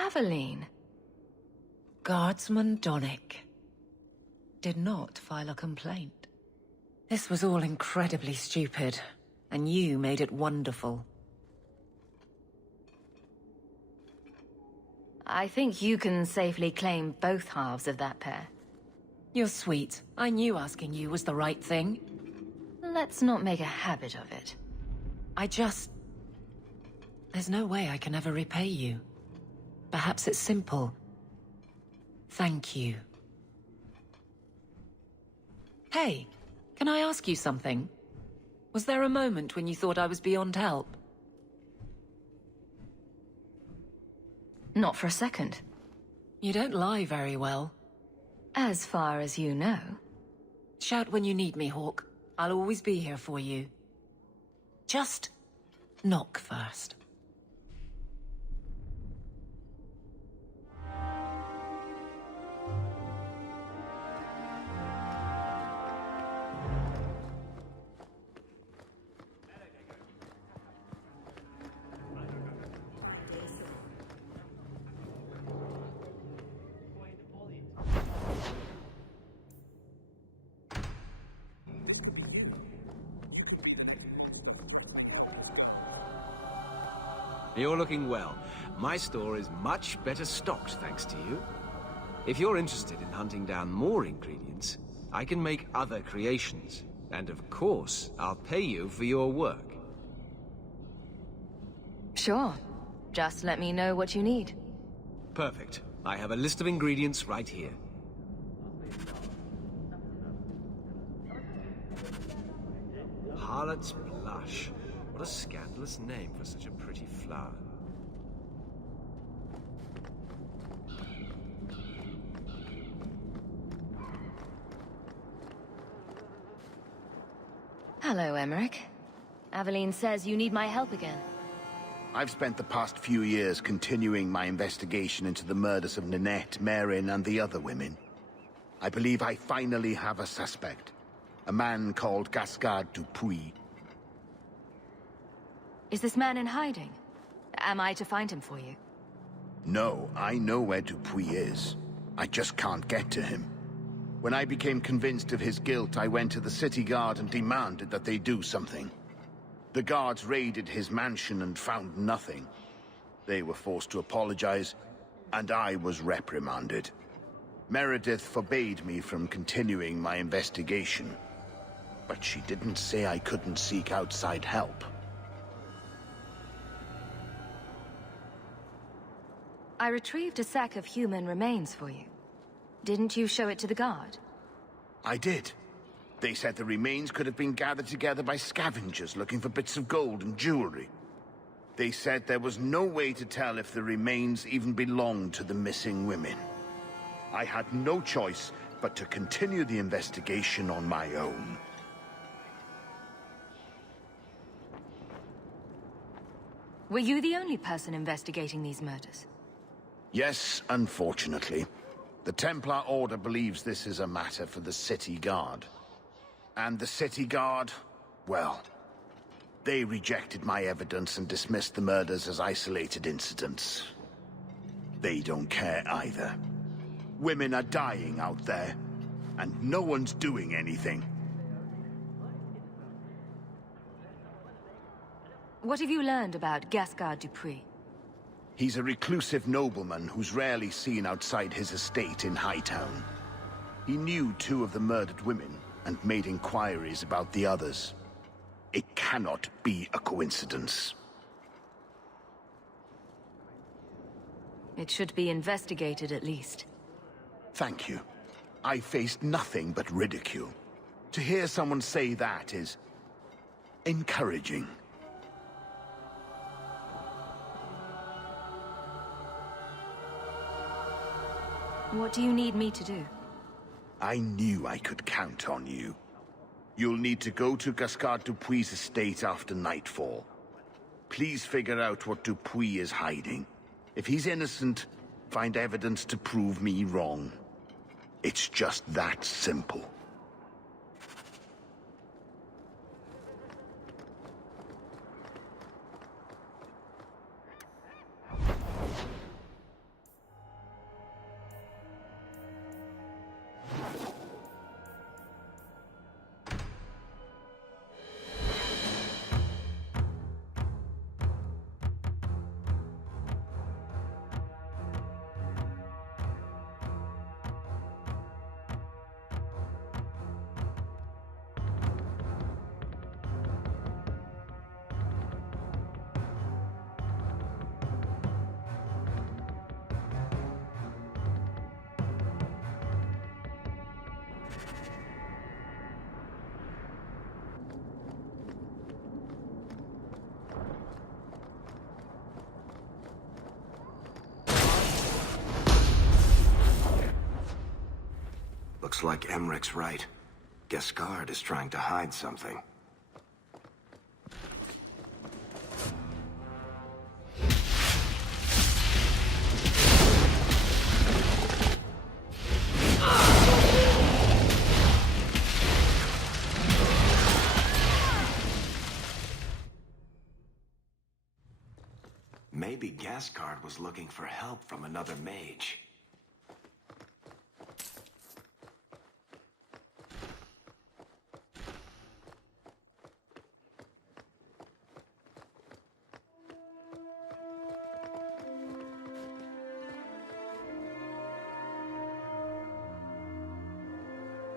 Aveline. Guardsman Donnick did not file a complaint. This was all incredibly stupid, and you made it wonderful. I think you can safely claim both halves of that pair. You're sweet. I knew asking you was the right thing. Let's not make a habit of it. There's no way I can ever repay you. Perhaps it's simple. Thank you. Hey, can I ask you something? Was there a moment when you thought I was beyond help? Not for a second. You don't lie very well. As far as you know. Shout when you need me, Hawke. I'll always be here for you. Just knock first. You're looking well. My store is much better stocked, thanks to you. If you're interested in hunting down more ingredients, I can make other creations. And of course, I'll pay you for your work. Sure. Just let me know what you need. Perfect. I have a list of ingredients right here. Harlot's Blush. What a scandalous name for such a pretty flower. Hello, Emmerich. Aveline says you need my help again. I've spent the past few years continuing my investigation into the murders of Ninette, Merrin, and the other women. I believe I finally have a suspect. A man called Gascard Dupuis. Is this man in hiding? Am I to find him for you? No, I know where Dupuis is. I just can't get to him. When I became convinced of his guilt, I went to the city guard and demanded that they do something. The guards raided his mansion and found nothing. They were forced to apologize, and I was reprimanded. Meredith forbade me from continuing my investigation. But she didn't say I couldn't seek outside help. I retrieved a sack of human remains for you. Didn't you show it to the guard? I did. They said the remains could have been gathered together by scavengers looking for bits of gold and jewelry. They said there was no way to tell if the remains even belonged to the missing women. I had no choice but to continue the investigation on my own. Were you the only person investigating these murders? Yes, unfortunately. The Templar Order believes this is a matter for the City Guard. And the City Guard, well, they rejected my evidence and dismissed the murders as isolated incidents. They don't care either. Women are dying out there, and no one's doing anything. What have you learned about Gascard Dupuis? He's a reclusive nobleman who's rarely seen outside his estate in Hightown. He knew 2 of the murdered women and made inquiries about the others. It cannot be a coincidence. It should be investigated at least. Thank you. I faced nothing but ridicule. To hear someone say that is encouraging. What do you need me to do? I knew I could count on you. You'll need to go to Gascard Dupuis' estate after nightfall. Please figure out what Dupuis is hiding. If he's innocent, find evidence to prove me wrong. It's just that simple. Looks like Emmeric's right. Gascard is trying to hide something. Maybe Gascard was looking for help from another mage.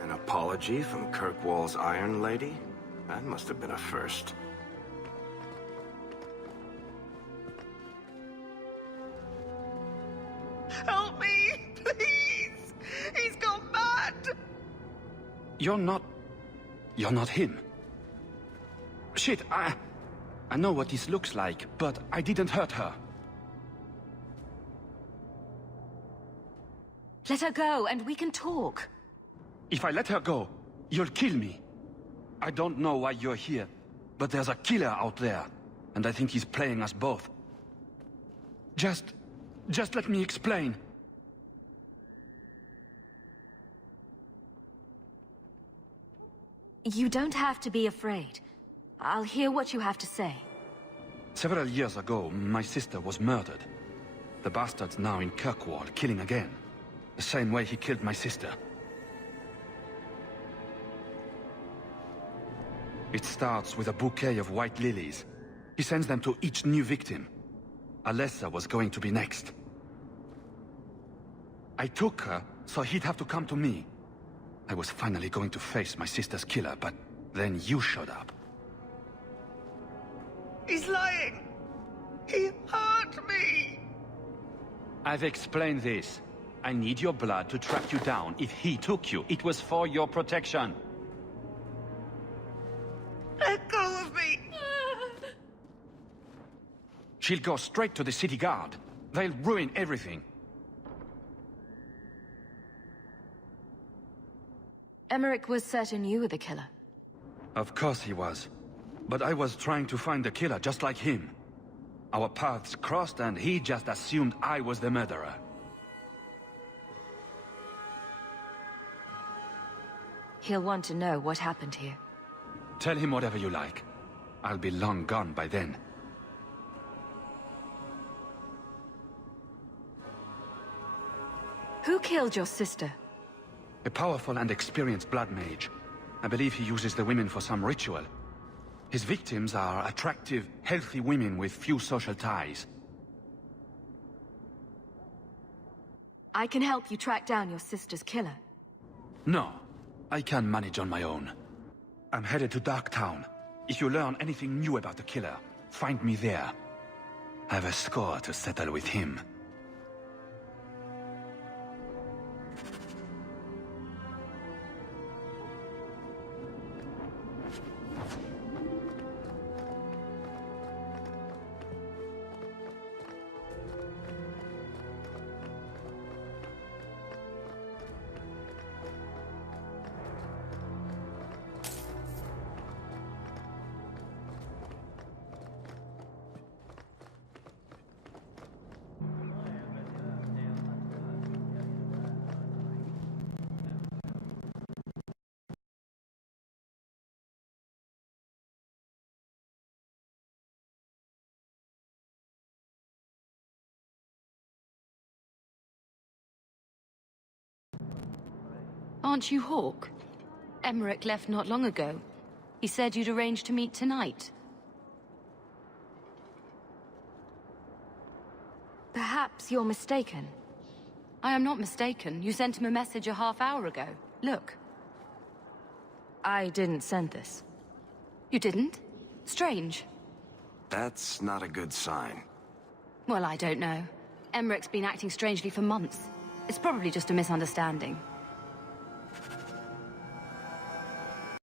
An apology from Kirkwall's Iron Lady? That must have been a first. Help me, please! He's gone mad! You're not him. Shit, I know what this looks like, but I didn't hurt her. Let her go, and we can talk. If I let her go, you'll kill me. I don't know why you're here, but there's a killer out there, and I think he's playing us both. Just let me explain. You don't have to be afraid. I'll hear what you have to say. Several years ago, my sister was murdered. The bastard's now in Kirkwall, killing again. The same way he killed my sister. It starts with a bouquet of white lilies. He sends them to each new victim. Alessa was going to be next. I took her, so he'd have to come to me. I was finally going to face my sister's killer, but then you showed up. He's lying! He hurt me! I've explained this. I need your blood to track you down. If he took you, it was for your protection. Let go of me! She'll go straight to the city guard. They'll ruin everything. Emmerich was certain you were the killer. Of course he was. But I was trying to find the killer just like him. Our paths crossed and he just assumed I was the murderer. He'll want to know what happened here. Tell him whatever you like. I'll be long gone by then. Who killed your sister? A powerful and experienced blood mage. I believe he uses the women for some ritual. His victims are attractive, healthy women with few social ties. I can help you track down your sister's killer. No, I can manage on my own. I'm headed to Darktown. If you learn anything new about the killer, find me there. I have a score to settle with him. Aren't you Hawke? Emmerich left not long ago. He said you'd arranged to meet tonight. Perhaps you're mistaken. I am not mistaken. You sent him a message a half-hour ago. Look. I didn't send this. You didn't? Strange. That's not a good sign. Well, I don't know. Emmerich's been acting strangely for months. It's probably just a misunderstanding.